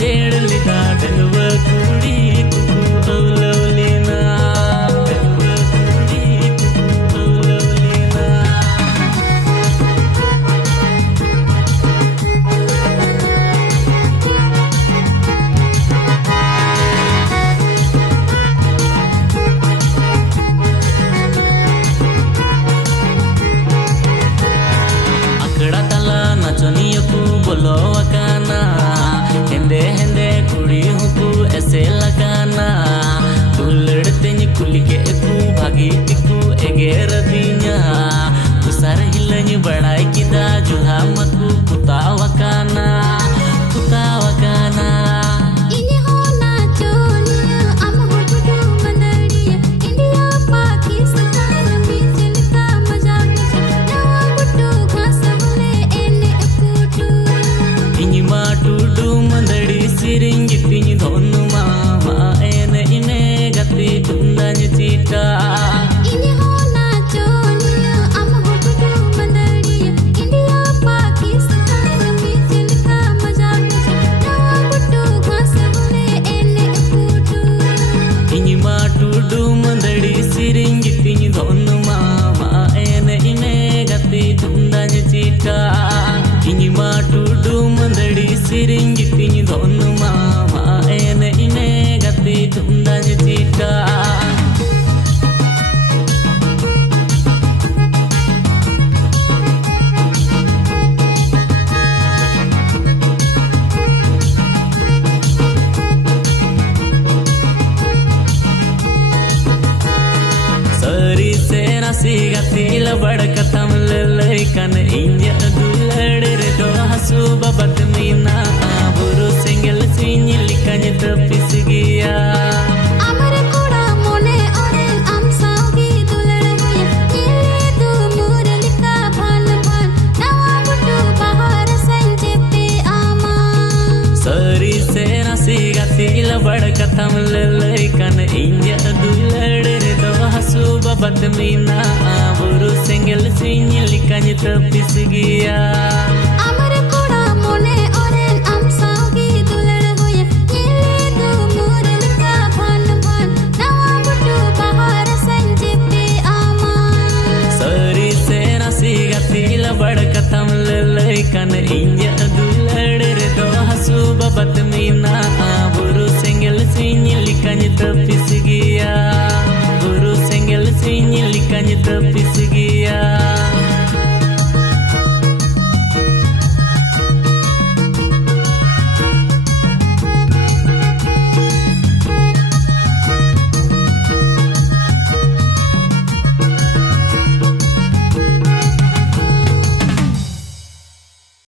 Z लिदा डलवा कुड़ी कुकु औलौलीना डलवा कुड़ी कुकु औलौलीना अकड़ा तला नचनियकु बोलो अकाना हेंदे हेंदे कुड़ी हुकु ऐसे लगाना तू लड़ते कुली के एकु भागी टिकु एगेर दिnya besar hilanya बड़ाई किदा Zuha मकु कुतावकाना ini hola choniya am hodu mandariya india pakistan misilka maja nawa guttu khasule ene kutu ini ma tudu mandadi siringi tini dhonu mama ene ine gati tundanya cita ini hola choniya am hodu mandariya india pakistan misilka maja nawa guttu khasule ene kutu ini ma tudu mandadi siringi tini dhonu mama ene ine gati tundanya cita ini ma tudu mandadi siringi tini dhonu mama ene ine gati tundanya cita सरी से नसी गति लबड़ कथम ललैकन इंज दुलड़ रे दो हसु बबत मीना बुरु single Singh लिकन तपिस गया amar koda mone oren am saugi dulad hoya kile du muralika bhan nawa guttu bahar sanjepe ama सरी से नसी गति लबड़ कथम ललैकन इंज दुलड़ रे दो हसु बबत मीना बुरु सिंगल सिंह लिकन तपिस गया amar koda mone oren am saugi dulad hoya kile du muralika bhan nawa guttu bahar sanjepe ama सरी से नसी गति लबड़ कथम ललैकन इंज दुलड़ रे दो हसु बबत मीना बुरु सिंगल सिंह लिकन तपिस गया बुरु सिंगल सिंह लिकन तपिस गया